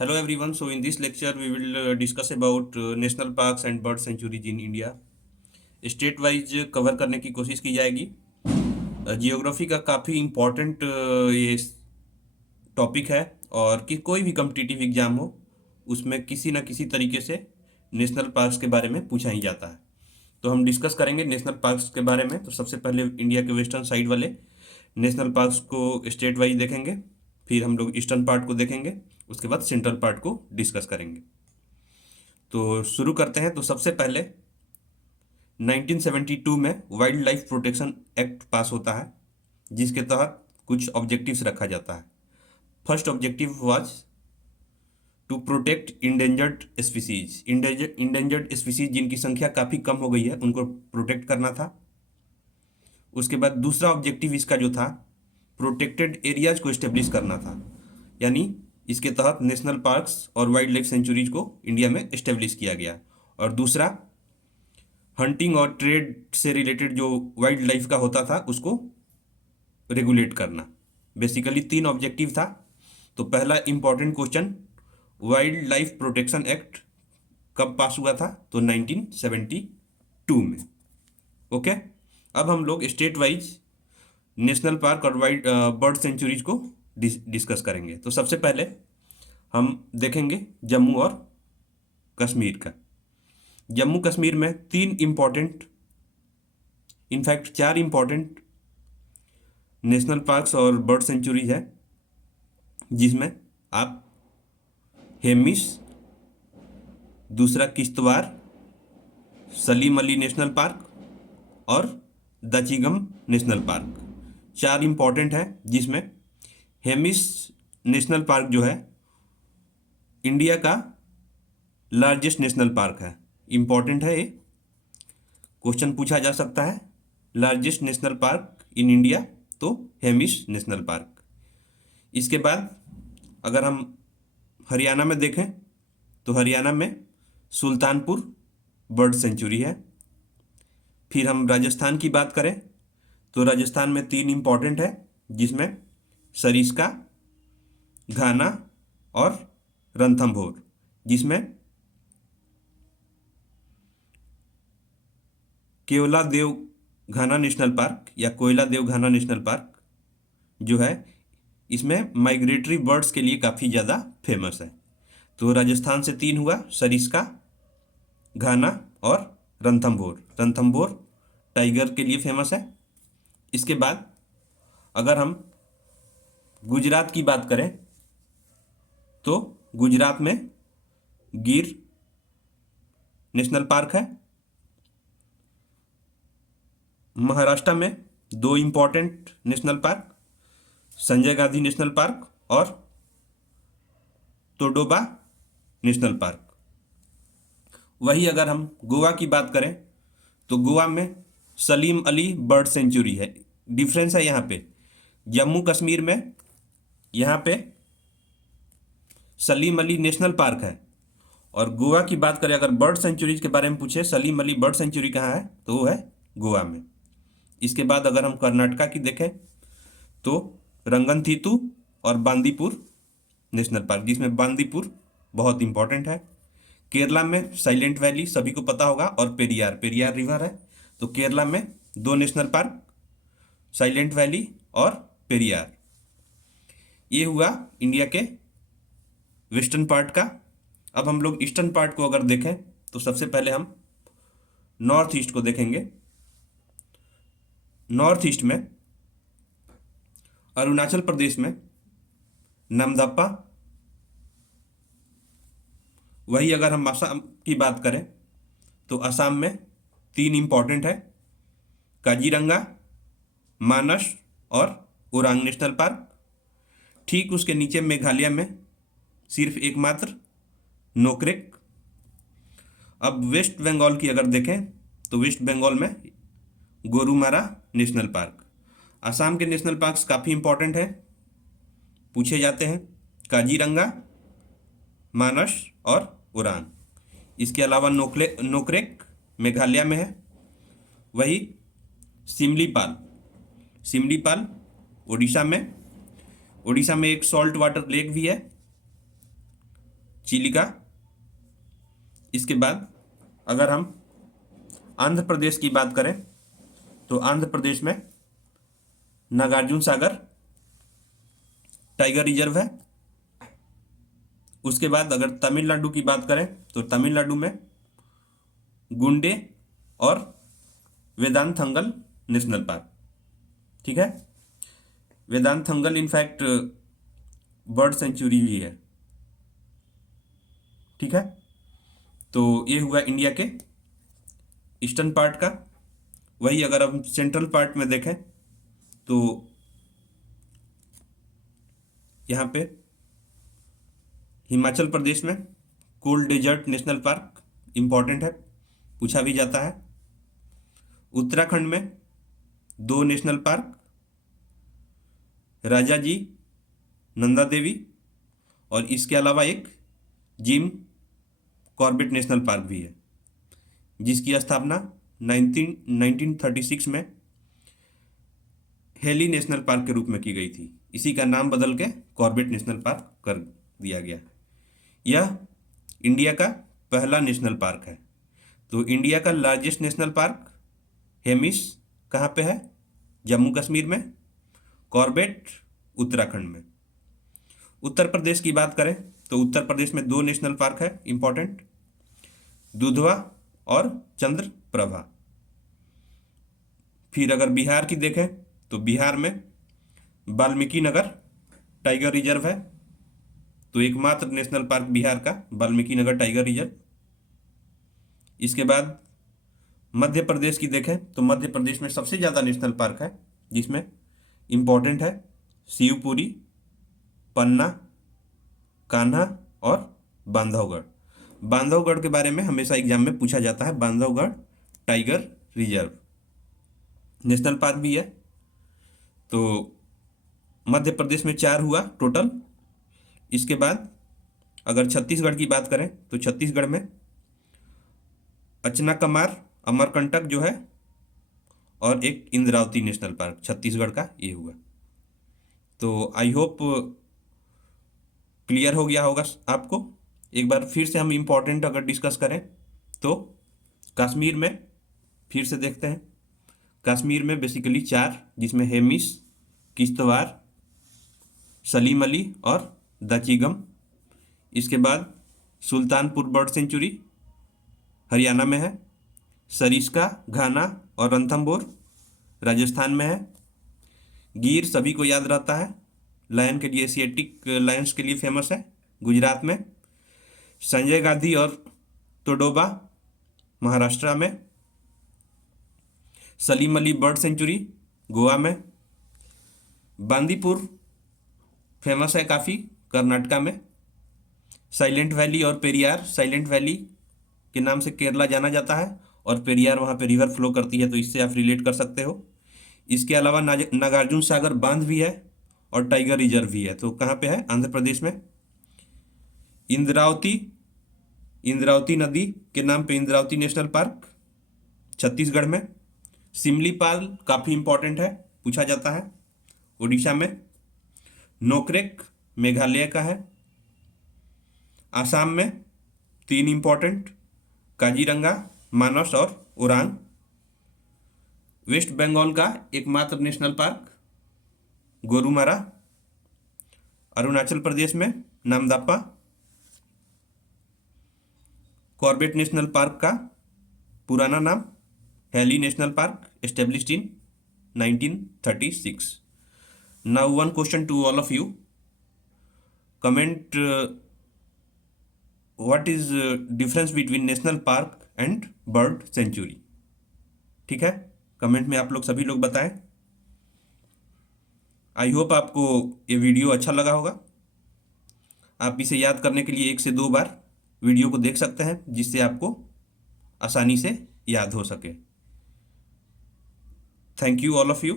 Hello everyone. So in this lecture we will discuss about national parks and bird sanctuaries in India. State wise cover करने की कोशिश की जाएगी। Geography का काफ़ी इम्पोर्टेंट ये टॉपिक है और कि कोई भी कम्पिटिटिव एग्जाम हो उसमें किसी न किसी तरीके से नेशनल पार्क्स के बारे में पूछा ही जाता है। तो हम डिस्कस करेंगे नेशनल पार्क्स के बारे में। तो सबसे पहले इंडिया के वेस्टर्न साइड वाले नेशनल पार्क्स को स्टेट वाइज देखेंगे, फिर हम लोग ईस्टर्न पार्ट को देखेंगे, उसके बाद सेंट्रल पार्ट को डिस्कस करेंगे। तो शुरू करते हैं। तो सबसे पहले 1972 में wildlife protection act pass होता है, जिसके तहत कुछ ऑब्जेक्टिव्स रखा जाता है। First objective was to protect endangered species. Endangered species जिनकी संख्या काफ़ी कम हो गई है उनको प्रोटेक्ट करना था। उसके बाद दूसरा ऑब्जेक्टिव इसका जो था प्रोटेक्टेड एरियाज को इस्टेब्लिश करना था, यानी इसके तहत नेशनल पार्क्स और वाइल्ड लाइफ सेंचुरीज को इंडिया में इस्टेब्लिश किया गया। और दूसरा हंटिंग और ट्रेड से रिलेटेड जो वाइल्ड लाइफ का होता था उसको रेगुलेट करना। बेसिकली तीन ऑब्जेक्टिव था। तो पहला important question, wild life protection act कब पास हुआ था? तो 1972 में। ओके, अब हम लोग स्टेट वाइज नेशनल पार्क और वाइल्ड बर्ड सेंचुरीज को डिस्कस करेंगे। तो सबसे पहले हम देखेंगे जम्मू और कश्मीर का। जम्मू कश्मीर में तीन इम्पॉर्टेंट, इनफैक्ट चार इम्पॉर्टेंट नेशनल पार्क्स और बर्ड सेंचुरीज है, जिसमें आप हेमिस, दूसरा किश्तवाड़, सलीम अली नेशनल पार्क और दचिगम नेशनल पार्क, चार इम्पॉर्टेंट है। जिसमें हेमिस नेशनल पार्क जो है इंडिया का लार्जेस्ट नेशनल पार्क है। इम्पॉर्टेंट है, ये क्वेश्चन पूछा जा सकता है। Largest national park in India, तो हेमिस नेशनल पार्क। इसके बाद अगर हम हरियाणा में देखें तो हरियाणा में सुल्तानपुर बर्ड सेंचुरी है। फिर हम राजस्थान की बात करें तो राजस्थान में तीन इम्पॉर्टेंट है, जिसमें सरिस्का, घाना और रणथंभौर, जिसमें केवला देव घाना नेशनल पार्क या कोयला देव घाना नेशनल पार्क जो है, इसमें माइग्रेटरी बर्ड्स के लिए काफ़ी ज़्यादा फेमस है। तो राजस्थान से तीन हुआ, सरिस्का, घाना और रणथंभौर। रणथंभौर टाइगर के लिए फेमस है। इसके बाद अगर हम गुजरात की बात करें तो गुजरात में गिर नेशनल पार्क है। महाराष्ट्र में दो important national park, Sanjay Gandhi national park और तोडोबा नेशनल पार्क। वही अगर हम गोवा की बात करें तो गोवा में सलीम अली बर्ड सेंचुरी है। डिफरेंस है यहाँ पे, जम्मू कश्मीर में यहाँ पे सलीम अली नेशनल पार्क है, और गोवा की बात करें अगर बर्ड सेंचुरीज के बारे में पूछे सलीम अली बर्ड सेंचुरी कहाँ है तो वो है गोवा में। इसके बाद अगर हम कर्नाटका की देखें तो रंगनथीतू और बांदीपुर नेशनल पार्क, जिसमें बांदीपुर बहुत इंपॉर्टेंट है। केरला में साइलेंट वैली सभी को पता होगा, और पेरियार, पेरियार रिवर है। तो केरला में दो नेशनल पार्क, साइलेंट वैली और पेरियार। ये हुआ इंडिया के वेस्टर्न पार्ट का। अब हम लोग ईस्टर्न पार्ट को अगर देखें तो सबसे पहले हम नॉर्थ ईस्ट को देखेंगे। नॉर्थ ईस्ट में अरुणाचल प्रदेश में नामदफा। वही अगर हम असम की बात करें तो असम में तीन इम्पॉर्टेंट है, काजीरंगा, मानस और ओरांग नेशनल पार्क। ठीक उसके नीचे मेघालय में सिर्फ एकमात्र नोकरेक। अब वेस्ट बंगाल की अगर देखें तो वेस्ट बंगाल में गोरुमारा नेशनल पार्क। असम के नेशनल पार्क्स काफ़ी इंपॉर्टेंट है, पूछे जाते हैं, काजीरंगा, मानस और ओरांग। इसके अलावा नोकरेक मेघालय में है। वही सिमलीपाल, सिमलीपाल उड़ीसा में, उड़ीसा में एक सॉल्ट वाटर लेक भी है। चिलिका। इसके बाद अगर हम आंध्र प्रदेश की बात करें तो आंध्र प्रदेश में नागार्जुन सागर टाइगर रिजर्व है। उसके बाद अगर तमिलनाडु की बात करें तो तमिलनाडु में गुंडे और वेदांथंगल नेशनल पार्क। ठीक है, वेदांथंगल इनफैक्ट बर्ड सेंचुरी भी है। ठीक है, तो ये हुआ इंडिया के ईस्टर्न पार्ट का। वही अगर हम सेंट्रल पार्ट में देखें तो यहाँ पे हिमाचल प्रदेश में cold desert national park important है, पूछा भी जाता है। उत्तराखंड में 2 national park, Rajaji, Nanda Devi, और इसके अलावा एक जिम कॉर्बेट नेशनल पार्क भी है, जिसकी स्थापना 1936 में हेली नेशनल पार्क के रूप में की गई थी। इसी का नाम बदल के कॉर्बेट नेशनल पार्क कर दिया गया। यह इंडिया का पहला नेशनल पार्क है। तो इंडिया का लार्जेस्ट नेशनल पार्क हेमिस कहाँ पे है? जम्मू कश्मीर में। कॉर्बेट उत्तराखंड में। उत्तर प्रदेश की बात करें तो उत्तर प्रदेश में 2 नेशनल पार्क है इंपॉर्टेंट, दुधवा और चंद्रप्रभा। फिर अगर बिहार की देखें तो बिहार में वाल्मीकि नगर टाइगर रिजर्व है। तो एकमात्र नेशनल पार्क बिहार का वाल्मीकि नगर टाइगर रिजर्व। इसके बाद मध्य प्रदेश की देखें तो मध्य प्रदेश में सबसे ज़्यादा नेशनल पार्क है, जिसमें इम्पोर्टेंट है शिवपुरी, पन्ना, कान्हा और बांधवगढ़। बांधवगढ़ के बारे में हमेशा एग्जाम में पूछा जाता है। Bandhavgarh tiger reserve national park भी है। तो मध्य प्रदेश में 4 हुआ टोटल। इसके बाद अगर छत्तीसगढ़ की बात करें तो छत्तीसगढ़ में अचनाकमार अमरकंटक जो है, और एक इंद्रावती नेशनल पार्क छत्तीसगढ़ का ये हुआ। तो आई होप क्लियर हो गया होगा आपको। एक बार फिर से हम इम्पोर्टेंट अगर डिस्कस करें तो कश्मीर में फिर से देखते हैं। कश्मीर में बेसिकली 4, जिसमें हेमिस, किश्तवाड़, सलीम अली और दाचिगम। इसके बाद सुल्तानपुर बर्ड सेंचुरी हरियाणा में है। सरिस्का, घाना और रणथंभौर राजस्थान में है। गिर सभी को याद रहता है, लायन के लिए, एशियाटिक लायंस के लिए फेमस है, गुजरात में। संजय गांधी और तोडोबा महाराष्ट्र में। सलीम अली बर्ड सेंचुरी गोवा में। बांदीपुर फेमस है काफ़ी, कर्नाटका में। साइलेंट वैली और पेरियार, साइलेंट वैली के नाम से केरला जाना जाता है, और पेरियार वहाँ पे रिवर फ्लो करती है, तो इससे आप रिलेट कर सकते हो। इसके अलावा नागार्जुन सागर बांध भी है और टाइगर रिजर्व भी है। तो कहाँ पे है? आंध्र प्रदेश में। इंद्रावती नदी के नाम पे इंद्रावती नेशनल पार्क छत्तीसगढ़ में। सिमलीपाल काफ़ी इंपॉर्टेंट है, पूछा जाता है, उड़ीसा में। नोकरेक मेघालय का है। आसाम में 3 इंपॉर्टेंट, काजीरंगा, मानस और ओरांग। वेस्ट बंगाल का एकमात्र नेशनल पार्क गोरुमारा। अरुणाचल प्रदेश में नामदापा। कॉर्बेट नेशनल पार्क का पुराना नाम heli national park, established in 1936। Now one question to all of you. Comment what is difference between national park and bird sanctuary. ठीक है, कमेंट में आप लोग सभी लोग बताएं। आई होप आपको ये वीडियो अच्छा लगा होगा। आप इसे याद करने के लिए 1 से 2 बार वीडियो को देख सकते हैं, जिससे आपको आसानी से याद हो सके। Thank you all of you.